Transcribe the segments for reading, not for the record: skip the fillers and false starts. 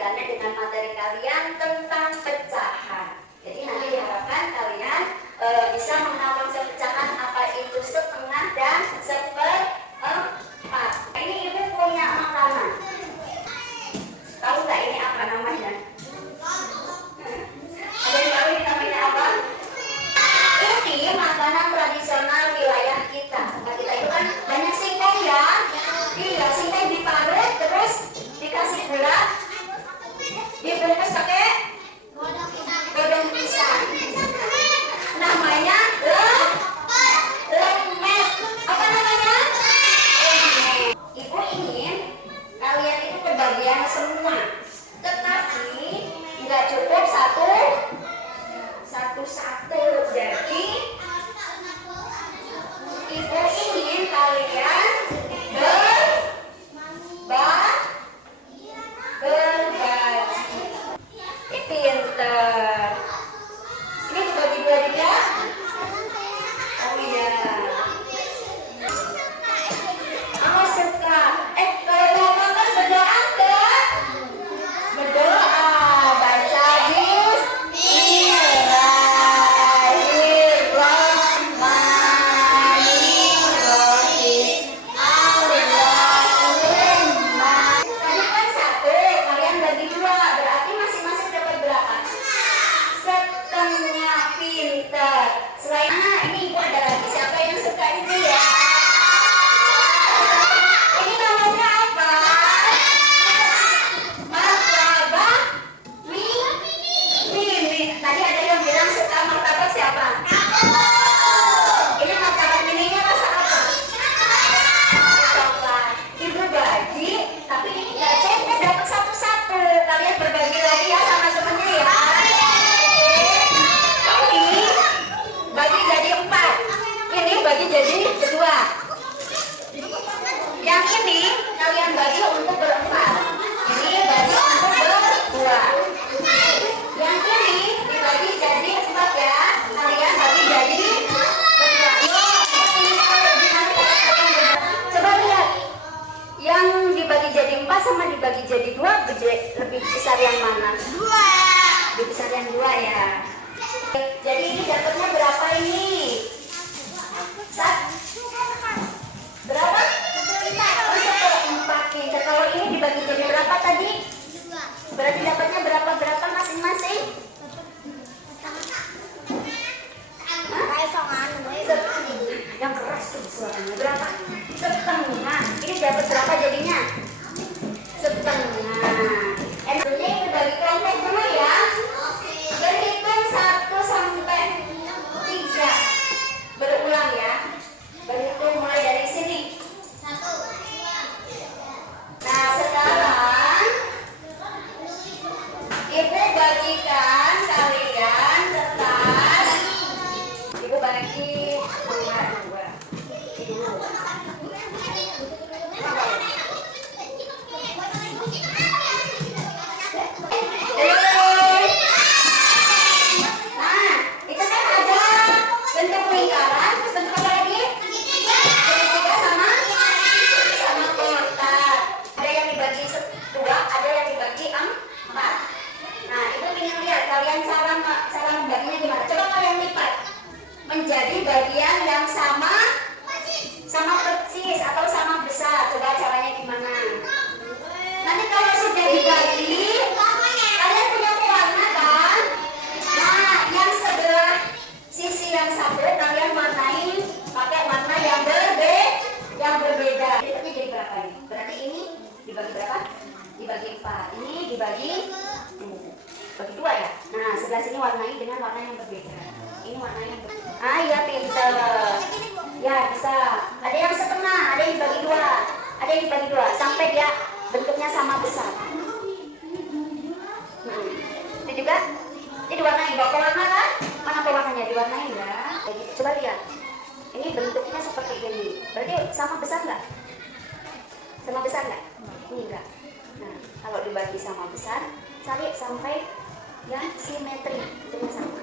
kaitannya dengan materi kalian tentang pecahan. Jadi nanti diharapkan kalian bisa mengenal konsep pecahan, apa itu setengah dan seperempat. Ini ibu punya makanan. Tahu nggak ini apa namanya? Ada yang tahu ini namanya apa? Ini makanan tradisional wilayah kita. Tempat kita itu kan banyak singkong ya. Iya, singkong diparut terus dikasih gula, dibungkus pakai godong pisang. Namanya lemet. Apa namanya? Lemet. Ibu ingin kalian itu kebagian semua, tetapi nggak cukup satu. Jadi ibu ingin kalian berbagi. Pinter. Ini dibagi dua juga. Oh iya. Aku suka. Kalau mau makan berdoa enggak? Berdoa, baca dibagi jadi dua, lebih besar yang mana? Dua. Lebih besar yang dua ya. Jadi ini dapatnya berapa ini? Berapa? Seperempat. Kalau ini dibagi jadi berapa tadi? Berarti dapatnya berapa masing-masing? Yang keras tuh suaranya. Berapa? Setengah. Ini dapat berapa jadinya? Setengah. Ini bagi kelompok dulu ya. Berhitung 1 sampai 3. Berulang ya. Berhitung mulai dari sini. Nah sekarang ibu bagikan kalian kertas. Ibu bagi dua. Menjadi bagian yang sama persis atau sama besar. Coba caranya gimana? Nanti kalau sudah dibagi, kalian punya warna kan? Nah, yang sebelah sisi yang satu kalian warnai pakai warna yang berbeda. Jadi berapa ini? Berarti ini dibagi berapa? Dibagi 4. Ini dibagi 2 ya. Nah, sebelah sini warnai dengan warna yang berbeda. Ini warnanya ya pinter ya, bisa. Ada yang setengah, ada yang dibagi 2, ada yang dibagi 2 sampai dia bentuknya sama besar. Itu juga ini diwarnai. Bawa pewarna kan? Mana pewarnanya? Diwarnai ya. Coba lihat, ini bentuknya seperti ini, berarti sama besar nggak? Sama besar nggak? Ini enggak. Nah, kalau dibagi sama besar, cari sampai yang simetri, itu yang sama.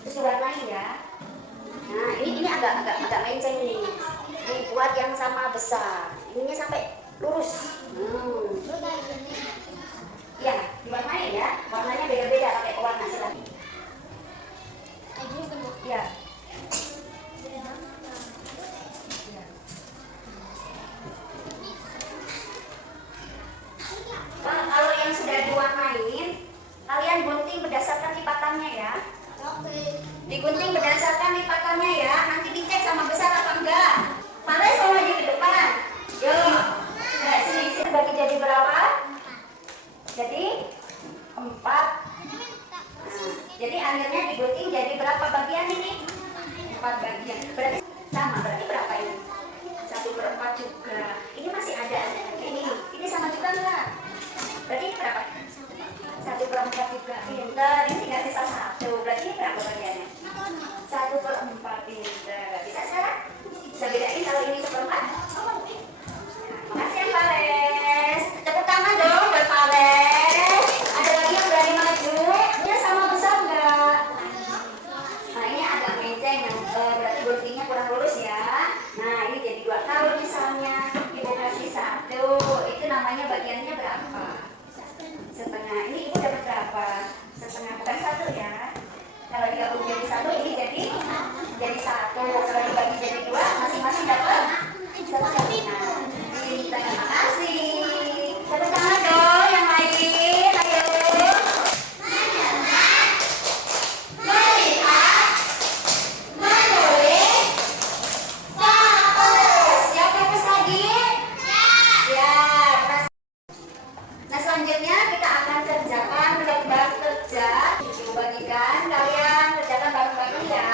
Terus diwarnai ya. Nah, ini agak melenceng nih. Dibuat yang sama besar. Ininya sampai lurus. Digunting berdasarkan lipatannya ya. Nanti dicek sama besar apa enggak. Pares mau maju ke depan. Yuk. Nah, sini bagi jadi berapa? Jadi 4. Nah, jadi akhirnya digunting jadi berapa bagian ini? 4 bagian. Berarti sama. Berarti berapa ini? 1/4 juga. Ini masih ada. Ini sama juga enggak? Berarti ini berapa? 1/4 juga. Pintar. Ini tinggal sisa 1. Berarti ini berapa bagiannya? 1/4. Pintar. Bisa sekarang? Bisa bedain kalau ini 1/4? Makasih ya Fares. Tepuk tangan dong buat Fares. Ada lagi yang berani maju? Ini sama besar enggak? Nah ini agak menceng, berarti guntingnya kurang lurus ya. Nah ini jadi 2. Kalau misalnya ibu kasih 1, itu namanya bagiannya berapa? Setengah. Ini ibu dapat berapa? Setengah, bukan 1 ya. Kalau digabung jadi 1, ini jadi 1. Kalau dibagi jadi 2, masing-masing dapat 1. Nah, terima kasih. Tepuk tangan dong yang lain. Ayo. Melihat, menulis, fokus. Siap fokus lagi? Siap. Nah selanjutnya kita akan kerjakan lembar kerja. Ibu bagikan, kalian kerjakan bareng-bareng ya.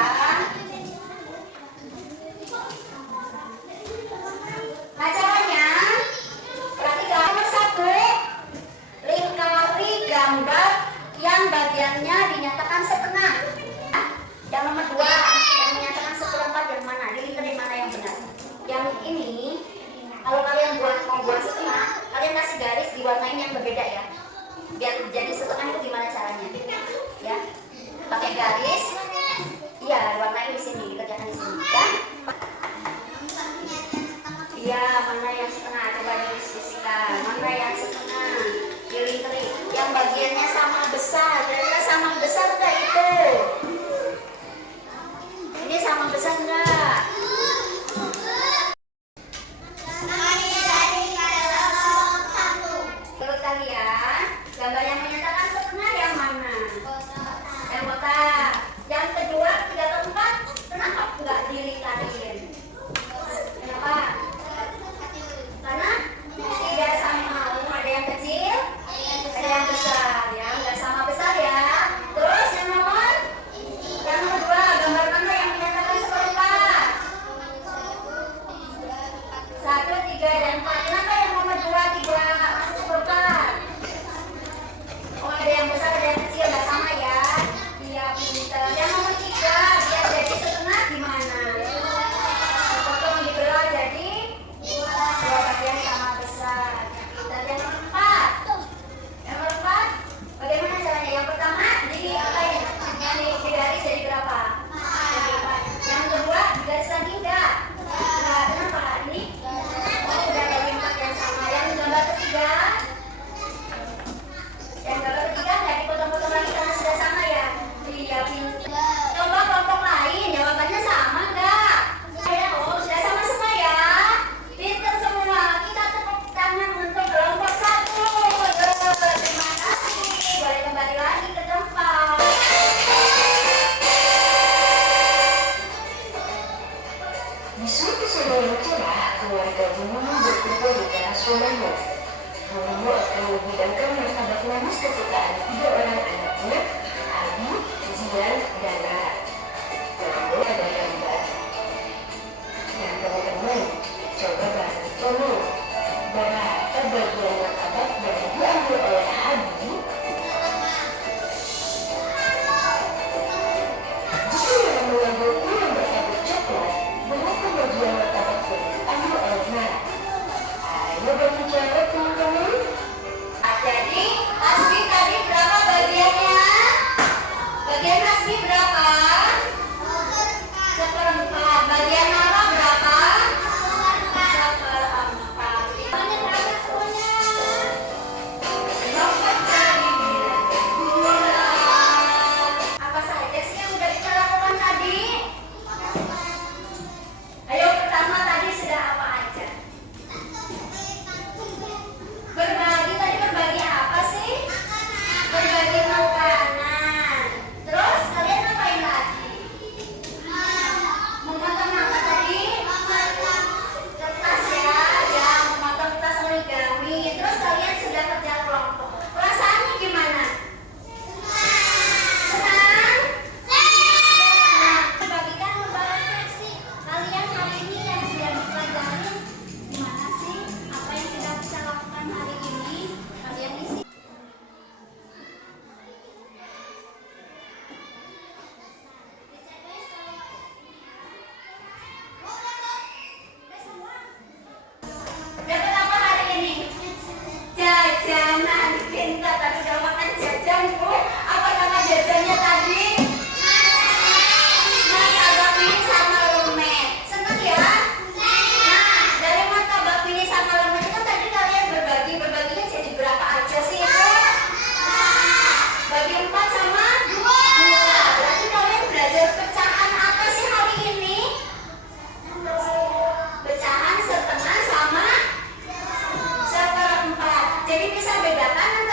Nah caranya, perhatikan. Nomor 1, lingkari gambar yang bagiannya dinyatakan setengah. Yang nomor 2, yang menyatakan 1/4 yang mana? Dilingkari mana yang benar? Yang ini, kalau kalian mau buat setengah, kalian kasih garis diwarnain yang berbeda ya. Biar jadi setengah itu gimana caranya? Ya, pakai garis. Iya, diwarnain di sini, dikerjakan di sini. Ya. Iya, mana yang setengah? Coba didiskusikan. Mana yang setengah? Dilingkari. Yang bagiannya sama besar. Kira-kira sama besar enggak itu? Ini sama besar enggak? Menurut kalian, gambar yang menyatakan setengah yang mana? Yang kotak. Yang kedua, 3/4. Kenapa enggak dilingkarin? Kenapa? Karena tidak sama. Ada yang kecil, ada yang besar ya, nggak sama besar ya. Terus yang nomor 2, gambar mana yang menyatakan 1/4? 1, 3, dan 4. Kenapa yang nomor 2, 3 masuk 1/4? Oh ada yang besar, ada yang kecil, nggak sama ya. Iya pinter. Yang nomor 3 biar jadi setengah gimana? Potong dibelah jadi 2 bagian sama besar. Pintar. Yang nomor 4. Yang nomor 4 bagaimana caranya? Yang pertama di apa ya? Yang di garis jadi berapa? Jadi 4. Yang kedua di garis lagi enggak? Enggak. Kenapa? Ini udah dari 4 yang sama. Yang gambar ketiga nggak dipotong-potong lagi karena sudah sama ya. Iya pintar. Coba kelompok lain jawabannya sama enggak? Ya, oh sudah sama semua ya. Pintar semua. Kita tepuk tangan untuk kelompok 1. Terima kasih. Boleh kembali lagi ke tempat. Di suatu sore yang cerah, keluarga Bununu berkumpul di teras rumahnya. Bununu akan menghidangkan martabak manis kesukaan 3 orang anaknya, Abi, Zian, dan Rara. Lalu ada gambar. Nah teman-teman, coba bantu berapa bagian martabak yang diambil oleh Abi? Jika yang mengambil yang bertabur coklat, berapa bagian martabak yang diambil oleh Rara? Ayo bantu jawab teman-teman. Jadi Hasbi tadi berapa bagiannya? Bagian Hasbi berapa? 1/4. Bagian Nara berapa? 1/4. Banyak berapa semuanya? Jadi bisa bedakan